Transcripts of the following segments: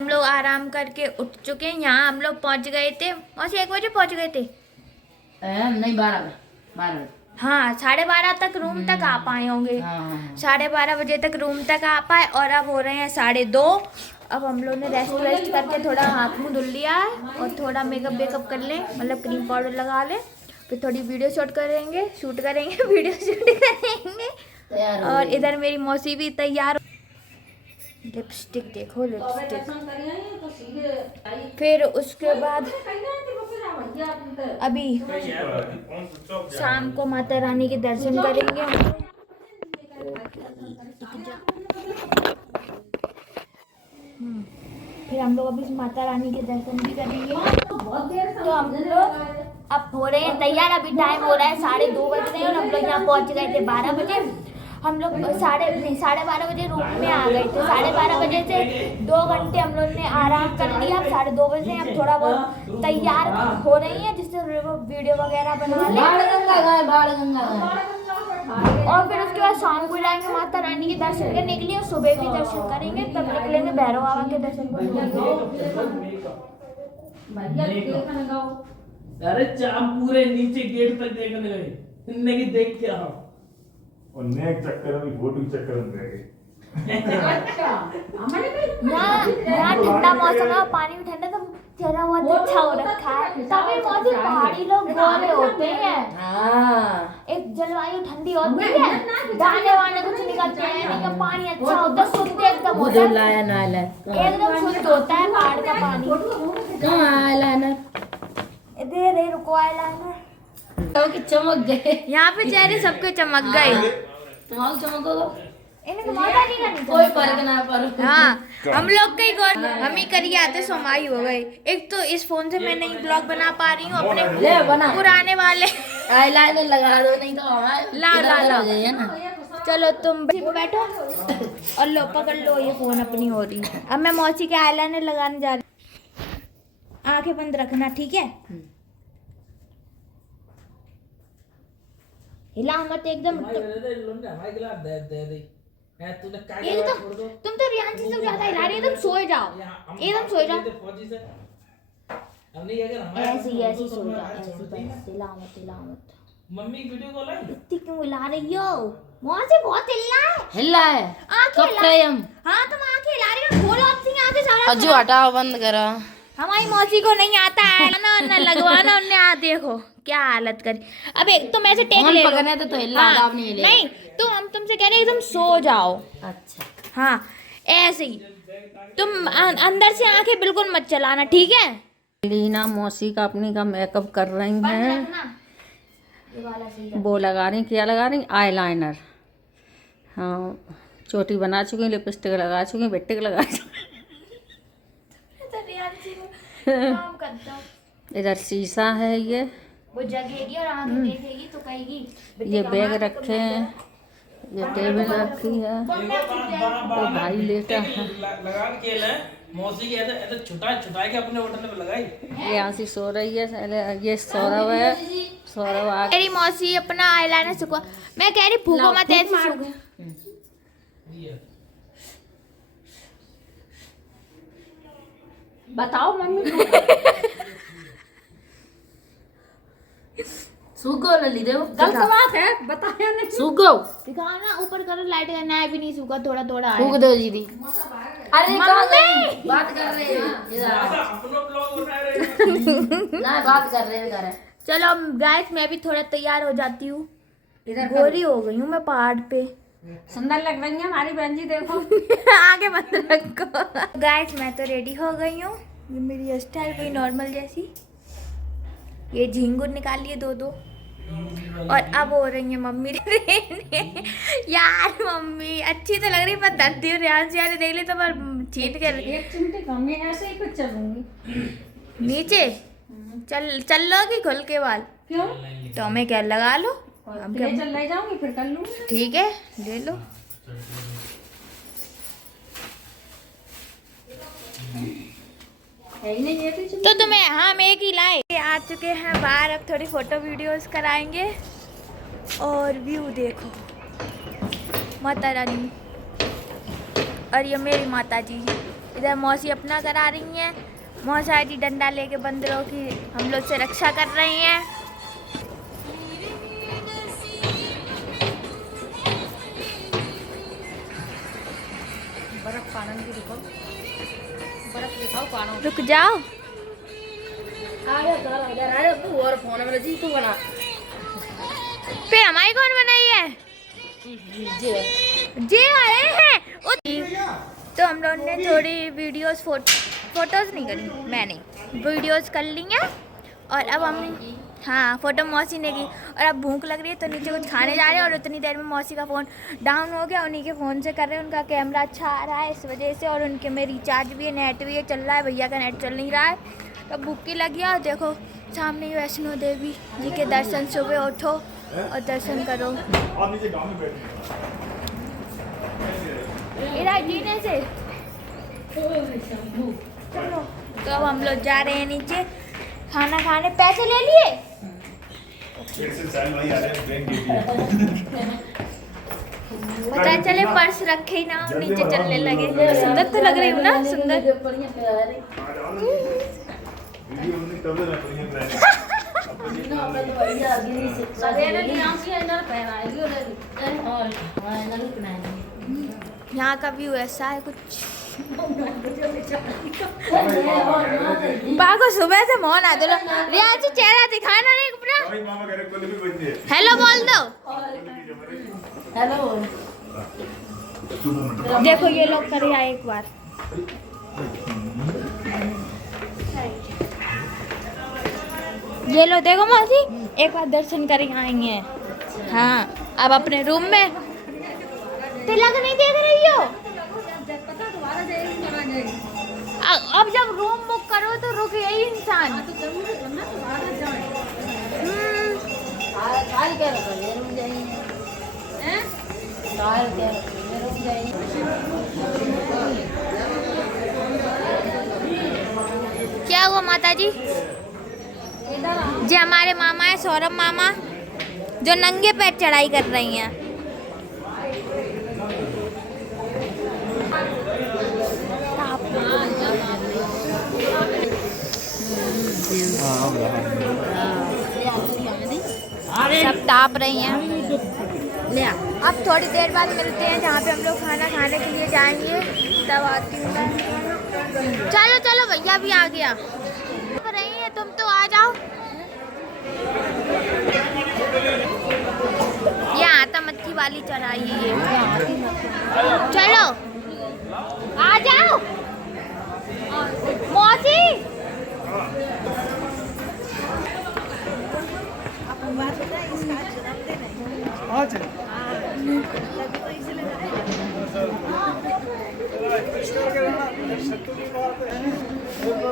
हम लोग आराम करके उठ चुके हैं। यहाँ हम लोग पहुँच गए थे, मौसी 1 बजे पहुँच गए थे। नहीं 12 हाँ 12:30 तक रूम तक आ पाए होंगे। 12:30 बजे तक रूम तक आ पाए और अब हो रहे हैं 2:30। अब हम लोग ने रेस्ट करके थोड़ा हाथ मुँह धुल लिया है और थोड़ा मेकअप कर लें, मतलब क्रीम पाउडर लगा लें, फिर थोड़ी वीडियो शूट करेंगे वीडियो शूट करेंगे। और इधर मेरी मौसी भी तैयार। लिपस्टिक देखो, लिपस्टिक। फिर उसके बाद अभी शाम को माता रानी के दर्शन करेंगे हम लोग। फिर हम लोग अभी माता रानी के दर्शन भी करेंगे। तो हम लोग अब हो रहे हैं तैयार। अभी टाइम हो रहा है 2:30 बज रहे हैं और हम लोग यहाँ पहुँच गए थे 12 बजे। हम लोग 12:30 बजे रूम में आ गए थे। 12:30 बजे से 2 घंटे हम लोग ने आराम कर लिया। अब 2:30 बजे अब थोड़ा बहुत तैयार हो रही है जिससे वीडियो वगैरह बना लें। और फिर उसके बाद शाम को जाएंगे माता रानी के दर्शन करने के लिए और सुबह भी दर्शन करेंगे। तब निकलेंगे भैरव बाबा के दर्शन करने। अरे चाम पूरे नीचे गेट तक देखने गए, देख के आओ और नेक चक्कर में फोटो चक्कर में रह गए। यहाँ ठंडा मौसम है, पानी भी ठंडा, तो चेहरा बहुत अच्छा हो रखा है। तभी बहुत पहाड़ी लोग गोरे होते हैं। एक जलवायु ठंडी होती है, दाने वाने कुछ निकलते हैं, लेकिन पानी अच्छा होता है, शुद्ध एकदम होता है, एकदम शुद्ध होता है पहाड़ का पानी। इधर रुको आईलाइनर चमक गए। यहाँ पे चेहरे सबके चमक गए। कोई फर्क ना पड़ो। हाँ हम लोग कई हम ही करिए आते सोमाई हो गए। एक तो इस फोन से मैं नहीं ब्लॉग बना पा रही हूँ अपने पुराने वाले। आईलाइनर लगा दो, नहीं तो हमारे ला ना। चलो तुम बैठो और लो पकड़ लो, ये फोन अपनी हो रही है। अब मैं मौसी के आईलाइनर लगाने जा रही। आंखें बंद रखना, ठीक है? हिला मत एकदम। तुम तो रियांशी से ज्यादा हिला रही है। तुम सोए जाओ, एकदम सोए जाओ। ऐसी सो जाओ, ऐसी बस हिला मत। मम्मी वीडियो कॉल आई, इतनी क्यों हिला रही हो? मौसी बहुत हिला है। आंखें हाँ तुम आंखें हिला रही हो, खोलो अपनी आंखें सारा। अज्जू हटाओ, बंद करो। हमारी मौसी को नहीं आता है ना लगवाना। उन्हें आ देखो क्या हालत करी। अब एक तुम ऐसे टेक ले लो। तो हिला हाँ, नहीं तो हम तुमसे कह रहे हैं एकदम सो जाओ। अच्छा हाँ ऐसे ही तुम अंदर से आंखें बिल्कुल मत चलाना, ठीक है? लीना मौसी का अपनी का मेकअप कर रही हैं। वो लगा रही, क्या लगा रही? आईलाइनर। हाँ चोटी बना चुकी, लिपस्टिक लगा चुकी, बिट्टिक लगा चुकी। इधर शीशा है, ये वो जगेगी और आंखें देखेगी तो कहेगी। ये बैग रखे हैं, ये टेबल रखी है, तो भाई लेटा है। लगा के ले मौसी के ऐसे छुटा के अपने होटल में लगाई। ये आंसी सो रही है, ये सौरभ है। सौरभ आ मेरी मौसी अपना आईलाइनर सुखवा। मैं कह रही फूको मत ऐसे सुखो। बताओ मम्मी सूखो लली देव, गलत बात है, बताया नहीं। सूखो दिखाओ ना, ऊपर करो लाइट करना है भी नहीं सूखा, थोड़ा थोड़ा सूख दो दीदी। अरे बात कर रहे हैं ना, बात कर रहे हैं। चलो गाइस मैं भी थोड़ा तैयार हो जाती हूँ। गोरी हो गई हूँ मैं पहाड़ पे। सुंदर लग रही है हमारी बहन जी, देखो। आगे मत रखो। गाइस मैं तो रेडी हो गई हूँ। ये मेरी हेयर स्टाइल कोई नॉर्मल जैसी। ये झींगुर निकाल लिए 2-2 और अब हो रही है मम्मी। यार मम्मी अच्छी तो लग रही, पर दर्दी रियाज यार देख ली तो पर छीट कर एक चिमटी कम है, ऐसे ही कुछ चलूंगी नीचे। चल लोगी खुल के बाल? क्यों? तो हमें क्या लगा लो, हम क्या चल ले जाऊंगी, फिर कर लूंगी। ठीक है ले लो। तो तुम्हें हम एक ही लाए। आ चुके हैं बाहर, अब थोड़ी फोटो वीडियोस कराएंगे और व्यू देखो माता रानी। और ये मेरी माता जी। इधर मौसी अपना करा रही हैं। मौसा जी डंडा लेके बंदरों की हम लोग से रक्षा कर रही हैं। रुक जाओ। पे हमारी कौन बनाई है? जे आए हैं। तो हम लोग ने थोड़ी वीडियोस फोटोज नहीं करी, मैंने वीडियोस कर ली हैं। और अब हम हाँ फोटो मौसी ने की। और अब भूख लग रही है तो नीचे कुछ खाने जा रहे हैं। और उतनी देर में मौसी का फ़ोन डाउन हो गया, उन्हीं के फ़ोन से कर रहे हैं। उनका कैमरा अच्छा आ रहा है इस वजह से। और उनके में रिचार्ज भी है, नेट भी है, चल रहा है। भैया का नेट चल नहीं रहा है तो भूख की लगी है। और देखो सामने ही वैष्णो देवी जी के दर्शन, सुबह उठो और दर्शन करो। जीने से चलो। तो अब हम लोग जा रहे हैं नीचे खाना खाने। पैसे ले लिए? पता चले पर्स रखे ही ना, नीचे चलने लगे। सुंदर तो लग रही हूँ ना? सुंदर। यहाँ का व्यू ऐसा है कुछ। बाको सुबह से मोहन आ दो। रियांशी चेहरा दिखाना नहीं अपना। हेलो बोल दो। हेलो। देखो ये लोग करे आए एक बार। ये लो देखो मौसी, एक बार दर्शन कर आएंगे। हाँ अब अपने रूम में तिलक नहीं देख रही हो। अब जब रूम बुक करो तो रुक यही इंसान। क्या हुआ माता जी? जी हमारे मामा है सौरभ मामा, जो नंगे पैर चढ़ाई कर रही हैं। सब ताप रही हैं। अब थोड़ी देर बाद मिलते हैं जहाँ पे हम लोग खाना खाने के लिए जाएंगे। तब आती हूँ मैं। चलो चलो भैया भी आ गया। रही है तुम तो आ जाओ। ये आता मच्छी वाली चढ़ाई है ये। चलो आ जाओ मौसी।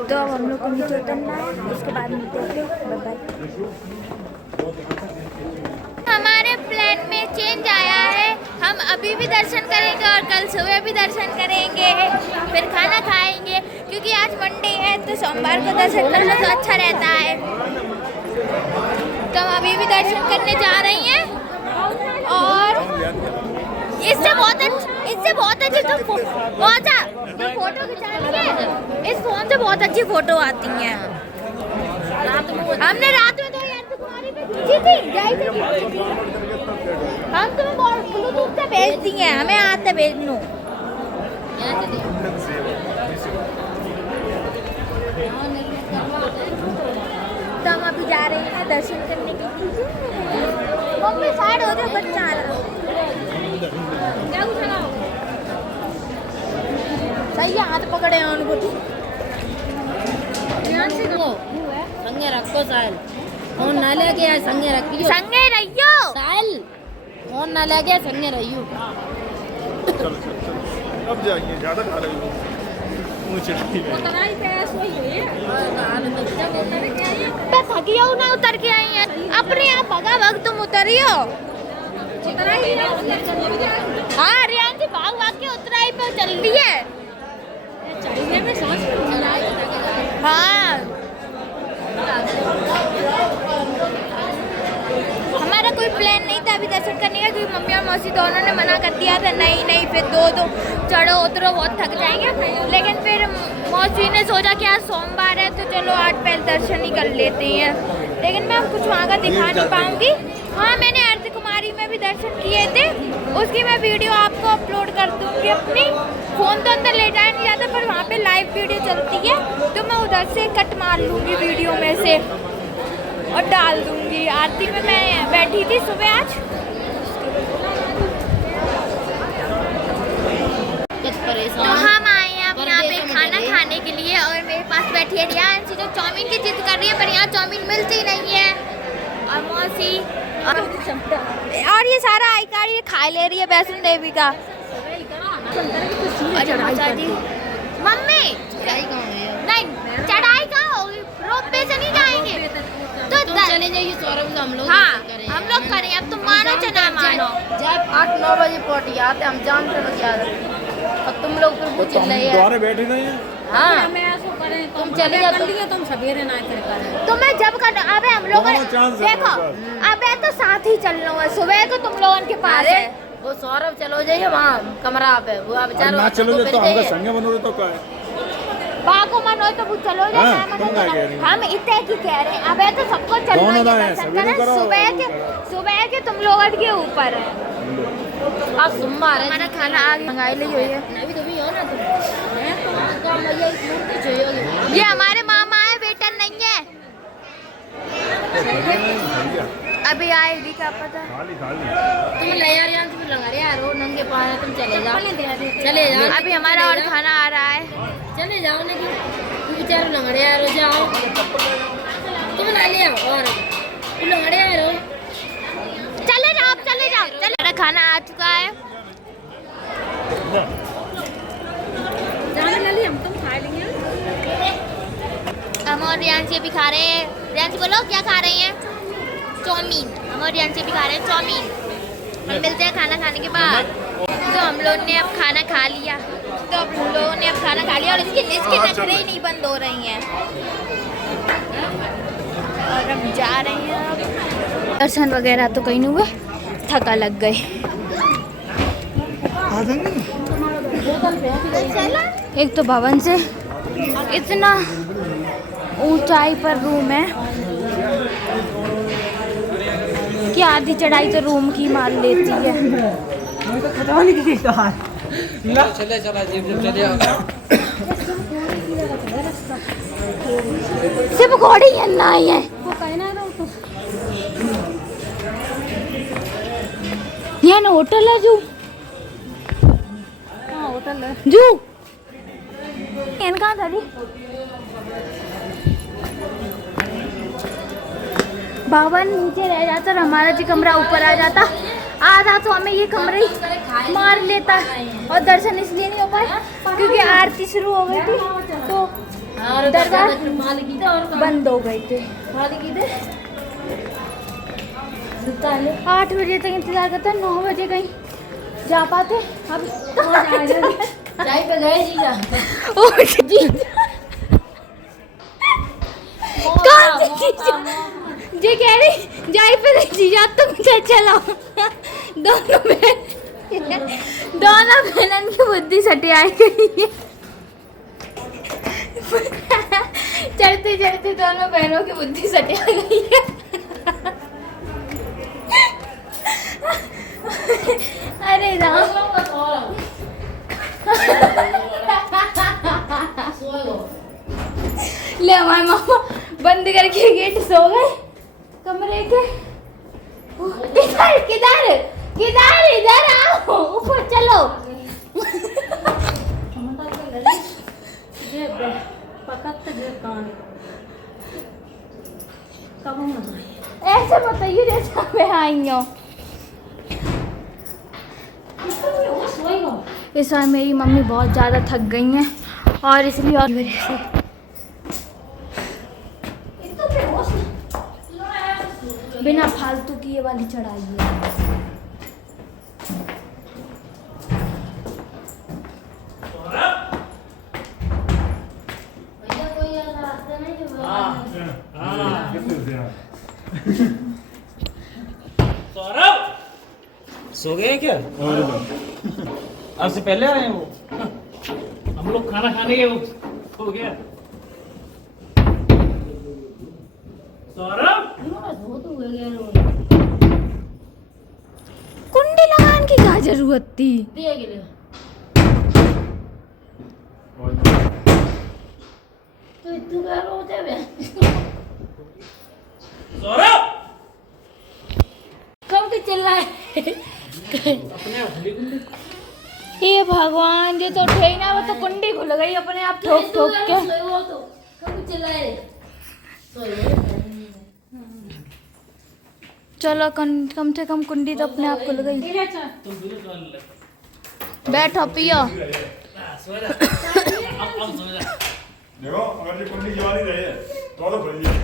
तो अब हम लोग को नीचे उतरना है, उसके बाद मिलते हैं। Bye bye. हमारे प्लान में चेंज आया है। हम अभी भी दर्शन करेंगे और कल सुबह भी दर्शन करेंगे, फिर खाना खाएंगे। क्योंकि आज मंडे है तो सोमवार को दर्शन करना तो अच्छा रहता है। तो हम अभी भी दर्शन करने जा रही हैं। और इससे बहुत अच्छी तो फोटो खिंचानी है। इस फोन से बहुत अच्छी फोटो आती हैं। हमने रात में तो यार तुम्हारी पे खींची थी। हम तुम्हें ब्लूटूथ से भेज दी हैं, हमें आते भेजनो। तो हम अभी जा रहे हैं दर्शन करने के लिए। मम्मी साइड हो जाओ, बच्चा आ रहा है। सही है, हाथ पकड़े हैं उनको। संगे रखो साल, फोन ना लेके आए, संगे रखियो, संगे रहियो साल, फोन ना लेके आए, संगे रहियो। चलो अब जाएंगे, ज्यादा खा रहे हो। थकी जाऊ ना, उतर के आई है अपने आप। भगा भग तुम उतरियो। हाँ रियांशी भाग के उतराई पे चल रही है। हाँ हमारा कोई प्लान नहीं था अभी दर्शन करने का, क्योंकि मम्मी और मौसी दोनों ने मना कर दिया था। नहीं फिर दो चढ़ो उतरो बहुत थक जाएंगे। लेकिन फिर मौसी ने सोचा कि आज सोमवार है तो चलो आज पहले दर्शन ही कर लेते हैं, लेकिन मैं कुछ वहाँ का दिखा नहीं पाऊँगी। हाँ, मैंने अर्थ कुमारी में भी दर्शन किए थे, उसकी मैं वीडियो आपको अपलोड कर दूँगी अपनी। फ़ोन तो अंदर ले जाया नहीं जाता, पर वहाँ पे लाइव वीडियो चलती है तो मैं उधर से कट मार लूँगी वीडियो में से और डाल दूँगी। आरती में मैं बैठी थी सुबह आज। तो हम आए हैं अब यहाँ पे खाना खाने के लिए और मेरे पास बैठी है रियांशी जो चाउमीन की जिद कर रही है, पर यहाँ चाउमीन मिलती नहीं है। और मौसी और ये सारा आई कार्ड ये खा ले रही है वैष्णो देवी का। मम्मी नहीं, चढ़ाई कहाँ होगी, रोपवे से नहीं जाएंगे तो चले जाइए सौरभ हम लोग। हाँ, हम लोग करें, अब तुम मानो चाहे ना मानो। जब 8-9 बजे पहुंच आते हम जानते हो क्या, और तुम लोग फिर पूछ रहे हैं तुम्हारे बैठे नहीं है। हाँ तुम चले जाओ, तुम सवेरे ना कर। तो मैं जब कर अबे हम लोग दोनों चांस है देखो, तुम्हारे पास। अबे तो साथ ही चल रहा है, सुबह को तुम लोगों के पास अरे है। वो सौरभ चलो जाइए वहाँ कमरा पे, वो आप ना चलो जो तो हमका संगे बनो तो क्या है। बाको मन हो तो वो चलो जाए, हाँ, मैं तुम क्या कह रही हो? हम इतने की कह रहे हैं। अबे तो सबको चलना दोनों ना ही है, दर्शन सभी करना, को करो। सुबह के तुम लोगों के ऊपर है। आप सोमवार है हमारा खाना आगे मंगाई ली हुई है। अभी तो भी हो ना तुम भैया ये हमारे मामा है, वेटर नहीं है, अभी आएगी क्या पता। खाली तुम ले यार तुम लगा रहे यार, वो नंगे पाए तुम चले जाओ अभी हमारा और खाना आ रहा है। चले जाओ, लेकिन तुम बेचारे लगा रहे यार, जाओ तुम ना ले आओ और तुम लगा रहे यार, चले जाओ, चले जाओ, चले। हमारा खाना आ चुका है। हम तुम खा लेंगे। हम और रियांशी भी खा रहे हैं। रियांशी बोलो क्या खा रही हैं? चाउमीन। हम और रियांशी भी खा रहे हैं चाउमीन। हम मिलते हैं खाना खाने के बाद। तो हम लोग ने अब खाना खा लिया, तो अब हम लोगों ने अब खाना खा लिया और इसके नखरे ही नहीं बंद हो रही हैं और हम जा रहे हैं। अब दर्शन वगैरह तो कहीं नहीं हुए, थका लग गए। एक तो भवन से इतना ऊंचाई पर रूम है कि आधी चढ़ाई तो रूम की मार लेती है। सिर्फ घोड़ी है ना ही है, ये ना होटल है जू, होटल है जू कहाँ था री? भवन नीचे रह जाता और हमारा जी कमरा ऊपर आ जाता। आधा तो हमें ये कमरे ही मार लेता और दर्शन इसलिए नहीं हो पाए क्योंकि आरती शुरू हो गई थी तो दरबार बंद हो गए थे। 8 बजे तक इंतजार करता, 9 बजे कहीं जा पाते। अब चाय पे गए जीजा, जी कह रही जाई पे जीजा तुम चलाओ। दोनों बहनन की बुद्धि सटी आई गई है। चढ़ते चढ़ते दोनों बहनों की बुद्धि सटी आ गई है। अरे राम, ले हमारे मामा बंद करके गेट सो गए कमरे के। किधर किधर किधर, इधर आओ, ऊपर चलो। ऐसे बताइए जैसे मैं आई हूँ। इस बार मेरी मम्मी बहुत ज़्यादा थक गई हैं और इसलिए और वजह से बिना फालतू की ये वाली चढ़ाई है। सौरभ सो गए क्या? अब से पहले आए हैं वो। हम लोग खाना खाने के हो गया। सौरभ कुंडी लगाने की क्या जरूरत थी? देख ले तो तू क्या रोते बे सौरभ कब के चिल्ला है अपने हथली कुंडी ये भगवान जी तो उठे ही ना, वो तो कुंडी खुल गई अपने आप ठोक ठोक के। वो तो कब के चिल्ला है चलो कम से कम कुंडी तो अपने आप खुल गई। तुम दोनों कर ले। बैठो पियो। सो जा। अब सो जा। देखो अगर ये कुंडी जवा नहीं रही है तो खुल जाए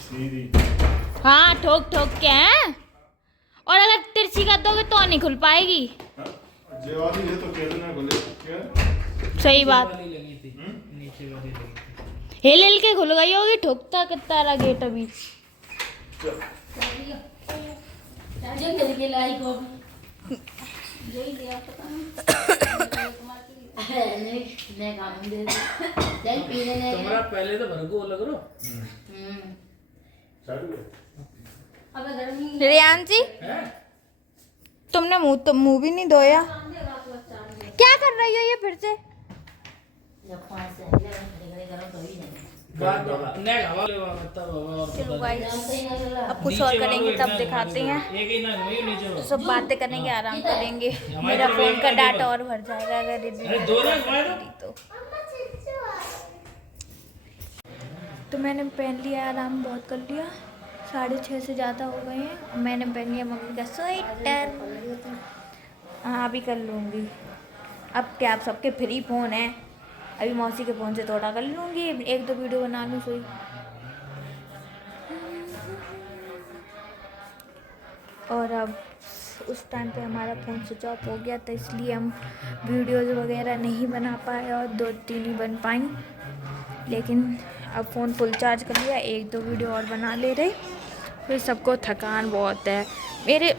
सीधी। हाँ ठोक ठोक के हैं, और अगर तिरछी कर दोगे तो नहीं खुल पाएगी। जवा नहीं है तो कैसे ना खुले क्या? सही बात। वाली लगी थी नीचे वाली लगी थी। हिल हिल के खुल गई होगी, ठोकता कितना रहा गेट अभी। जो खेल के लाई को यही दिया पता नहीं मैं काम दे नहीं पीने नहीं कमरा पहले तो भरगो लग रो। चालू है। अब गर्मी रियांशी हैं? तुमने मुंह भी नहीं धोया, क्या कर रही हो ये फिर से? जब 5 से घड़े करो तो ही नहीं नहीं हवा ले तब और चलो गाइस नहीं अब कुछ और करेंगे तब दिखाते हैं। एक ही ना वही नीचे तो सब बातें करेंगे, आराम करेंगे। मेरा फोन का डाटा और भर जाएगा अगर अरे दो ना घुमाए तो। तो मैंने पहन लिया, आराम बहुत कर लिया, 6:30 से ज़्यादा हो गए हैं। अब मैंने पहन लिया मम्मी का स्वेटर। हाँ अभी कर लूँगी, अब क्या आप सबके फ्री फ़ोन है, अभी मौसी के फ़ोन से थोड़ा कर लूँगी, 1-2 वीडियो बना लूँ सोई। और अब उस टाइम पे हमारा फ़ोन स्विच ऑफ हो गया तो इसलिए हम वीडियोज़ वगैरह नहीं बना पाए और 2-3 ही बन पाई, लेकिन अब फ़ोन फुल चार्ज कर लिया, 1-2 वीडियो और बना ले रहे। फिर सबको थकान बहुत है, मेरे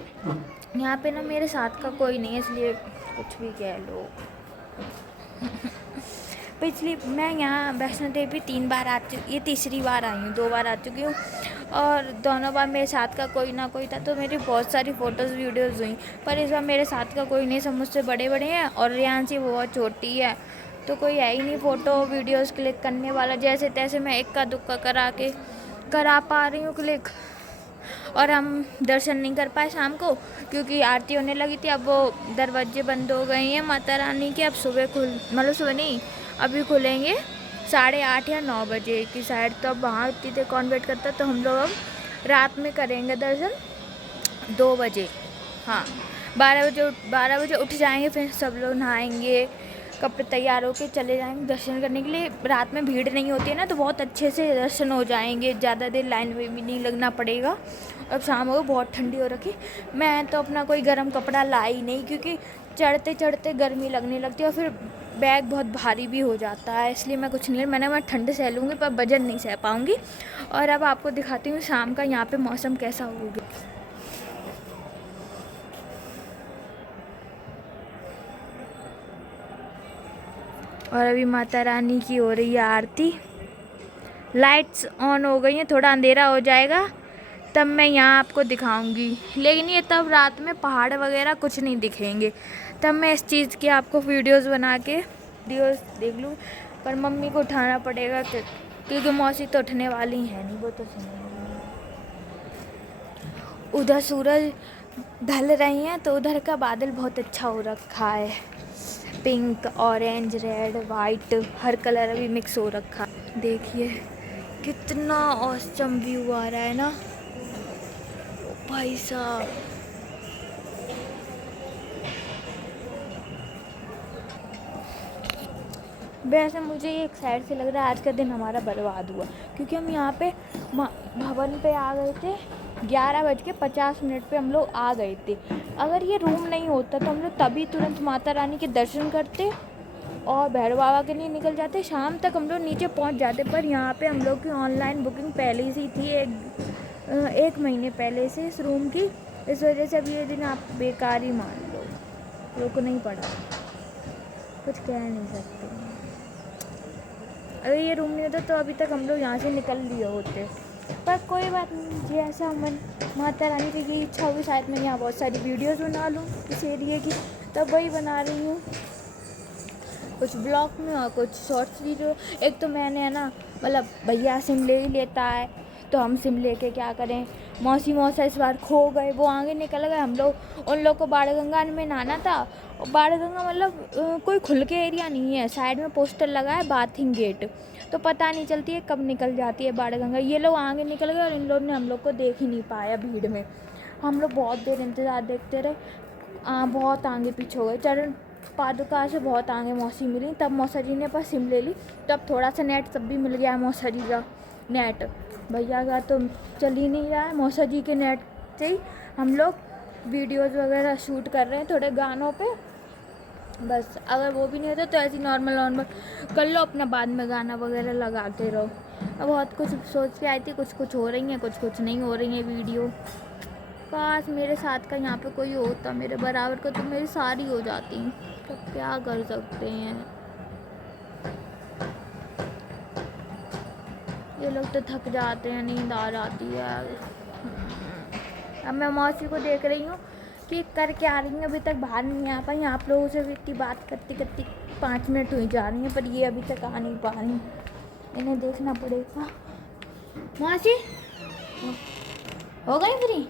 यहाँ पे ना मेरे साथ का कोई नहीं है, इसलिए कुछ भी कह लो। पिछली मैं यहाँ वैष्णो देवी 3 बार आ चुकी, ये तीसरी बार आई हूँ, 2 बार आ चुकी हूँ और दोनों बार मेरे साथ का कोई ना कोई था, तो मेरी बहुत सारी फ़ोटोज़ वीडियोज़ हुई। पर इस बार मेरे साथ का कोई नहीं, सब मुझसे बड़े बड़े हैं और रियांशी बहुत छोटी है, तो कोई है ही नहीं फ़ोटो वीडियोज़ क्लिक करने वाला। जैसे तैसे मैं इक्का दुक्का करा पा रही हूँ क्लिक। और हम दर्शन नहीं कर पाए शाम को क्योंकि आरती होने लगी थी। अब वो दरवाजे बंद हो गए हैं माता रानी के, अब मतलब सुबह नहीं, अभी खुलेंगे 8:30 या 9 बजे की साइड। तो अब वहाँ इतनी देर कौन वेट करता, तो हम लोग अब रात में करेंगे दर्शन 2 बजे। हाँ 12 बजे उठ जाएंगे, फिर सब लोग नहाएंगे, कपड़े तैयार होके चले जाएंगे दर्शन करने के लिए। रात में भीड़ नहीं होती है ना, तो बहुत अच्छे से दर्शन हो जाएंगे, ज़्यादा देर लाइन में भी नहीं लगना पड़ेगा। अब शाम को बहुत ठंडी हो रखी, मैं तो अपना कोई गर्म कपड़ा लाई नहीं क्योंकि चढ़ते चढ़ते गर्मी लगने लगती है और फिर बैग बहुत भारी भी हो जाता है, इसलिए मैं कुछ नहीं, मैं ठंड सह लूँगी पर वजन नहीं सह पाऊँगी। और अब आपको दिखाती हूँ शाम का यहाँ पे मौसम कैसा होगा। और अभी माता रानी की हो रही है आरती, लाइट्स ऑन हो गई हैं, थोड़ा अंधेरा हो जाएगा तब मैं यहाँ आपको दिखाऊंगी, लेकिन ये तब रात में पहाड़ वगैरह कुछ नहीं दिखेंगे, तब मैं इस चीज़ की आपको वीडियोस बना के वीडियोस देख लूँ। पर मम्मी को उठाना पड़ेगा क्योंकि मौसी तो उठने वाली है नहीं, वो तो सुनेंगी। उधर सूरज ढल रही हैं तो उधर का बादल बहुत अच्छा हो रखा है, पिंक ऑरेंज रेड वाइट हर कलर अभी मिक्स हो रखा है। देखिए कितना ऑसम व्यू आ रहा है ना भाई साहब। वैसे मुझे एक साइड से लग रहा है आज का दिन हमारा बर्बाद हुआ क्योंकि हम यहाँ पे भवन पे आ गए थे 11:50 पे हम लोग आ गए थे। अगर ये रूम नहीं होता तो हम लोग तभी तुरंत माता रानी के दर्शन करते और भैरव बाबा के लिए निकल जाते, शाम तक हम लोग नीचे पहुँच जाते। पर यहाँ पे हम लोग की ऑनलाइन बुकिंग पहले से थी, एक महीने पहले से इस रूम की, इस वजह से अब ये दिन आप बेकार ही मान लो, रुक नहीं पड़ा। कुछ कह नहीं सकते। अगर ये रूम नहीं होता तो अभी तक हम लोग यहाँ से निकल लिए होते, पर कोई बात नहीं, जैसा मन माता रानी की यही इच्छा होगी, शायद मैं यहाँ बहुत सारी वीडियोस बना लूँ इस एरिए की, तब वही बना रही हूँ, कुछ ब्लॉग में और कुछ शॉर्ट्स वीडियो। एक तो मैंने है ना, मतलब भैया सिम ले ही लेता है, तो हम सिम लेके क्या करें, मौसा इस बार खो गए, वो आगे निकल गए, हम लोग उन लोग को बाड़गंगा में नहाना था, और बाड़गंगा मतलब कोई खुल के एरिया नहीं है, साइड में पोस्टर लगा है बाथिंग गेट, तो पता नहीं चलती है कब निकल जाती है बाड़गंगा। ये लोग आगे निकल गए और इन लोगों ने हम लोग को देख ही नहीं पाया भीड़ में। हम लोग बहुत देर इंतज़ार देखते रहे, बहुत आगे पीछे हो गए, चरण पादुका से बहुत आगे मौसी मिली, तब मौसा जी ने पास सिम ले ली, तब थोड़ा सा नेट सब भी मिल गया है मौसा जी का नेट, भैया का तो चल ही नहीं रहा है, मौसा जी के नेट से ही हम लोग वीडियोज़ वगैरह शूट कर रहे हैं थोड़े गानों पे, बस अगर वो भी नहीं होता तो ऐसे नॉर्मल कर लो अपना, बाद में गाना वगैरह लगाते रहो। अब बहुत कुछ सोच के आई थी, कुछ हो रही हैं, कुछ नहीं हो रही हैं वीडियो। काश मेरे साथ का यहाँ पे कोई होता मेरे बराबर का, तो मेरी सारी हो जाती, तो क्या कर सकते हैं। ये लोग तो थक जाते हैं, नींद आ जाती है। अब मैं मौसी को देख रही हूँ कि करके आ रही हैं, अभी तक बाहर नहीं आ पाई, आप लोगों से इतनी बात करती 5 मिनट हुई जा रही हैं, पर ये अभी तक आ नहीं पा रही, इन्हें देखना पड़ेगा। मौसी हो गई फ्री?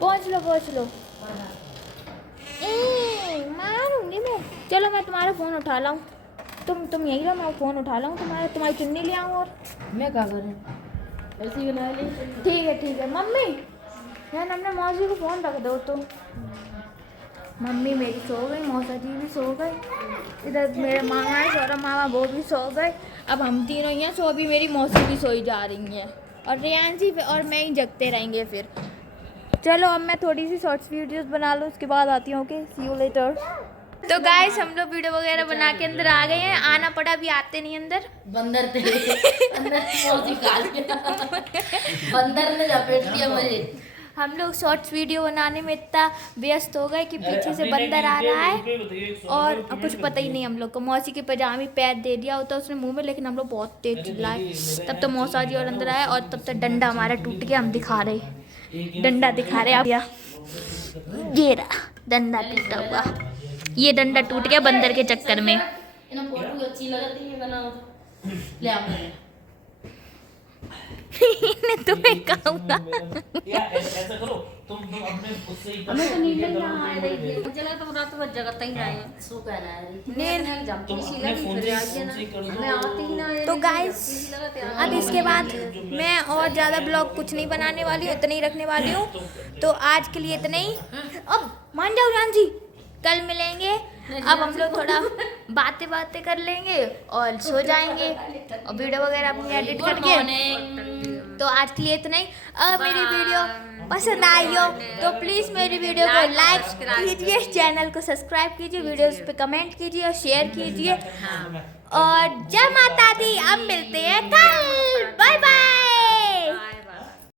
पहुँच लो। मारूंगी मैं, चलो मैं तुम्हारा फ़ोन उठा लाऊँ, तुम यही लो, मैं फ़ोन उठा लाऊँ तुम्हारी चुन्नी ले आऊँ, और मैं क्या करूँ, ऐसी बना ली। ठीक है मम्मी, यार हमने मौसी को फ़ोन रख दो तो। मम्मी मेरी सो गई, मौसा जी भी सो गए, इधर मेरे मामा है सौरभ मामा, वो भी सो गए, अब हम तीनों ही हैं, सो अभी मेरी मौसी भी सोई जा रही हैं, और रियांशी और मैं ही जगते रहेंगे फिर। चलो अब मैं थोड़ी सी शॉर्ट्स वीडियोस बना लूँ, उसके बाद आती हूँ। Okay, see you later. तो गाइस हम लोग वीडियो वगैरह बना के अंदर आ गए हैं, आना पड़ा, भी आते नहीं अंदर, बंदर थे अंदर मौसी खा लिया, बंदर ने लपेट दिया मुझे। हम लोग शॉर्ट्स वीडियो बनाने में इतना व्यस्त हो गए कि पीछे से बंदर आ रहा है और कुछ पता ही नहीं हम लोग को। मौसी के पजामे पैर दे दिया होता उसने मुंह में, लेकिन हम लोग बहुत तेज चिल्लाए, तब तो मौसा जी और अंदर आए, और तब तक डंडा हमारा टूट गया, हम दिखा रहे, डंडा दिखा रहे आप, ये रहा डंडा टूटा हुआ, ये डंडा टूट गया बंदर के चक्कर में। इन्हें फोटो अच्छी लगती है, बनाओ ले आओ। तुम्हें कहूँगा ऐसा करो, तुम अपने उससे ही हमें तो नींद नहीं आ रही थी, मुझे लगा तुम रात भर जगत ही रहे हैं। सो कह रहा है तुम अपने फोन से कर दो। मैं आती ही ना, तो गाइस अब इसके बाद मैं और ज़्यादा ब्लॉग कुछ नहीं बनाने वाली हूँ, इतना ही रखने वाली हूँ, तो आज के लिए इतना ही। अब मान जाओ जान जी, कल मिलेंगे, अब हम लोग थोड़ा बातें कर लेंगे और सो जाएंगे, और वीडियो वगैरह अपनी एडिट करके। तो आज के लिए इतना ही। अगर मेरी वीडियो पसंद आई हो तो प्लीज़ मेरी वीडियो को लाइक कीजिए, चैनल को सब्सक्राइब कीजिए, वीडियोस पे कमेंट कीजिए और शेयर कीजिए, और जय माता दी। अब मिलते हैं कल, बाय बाय।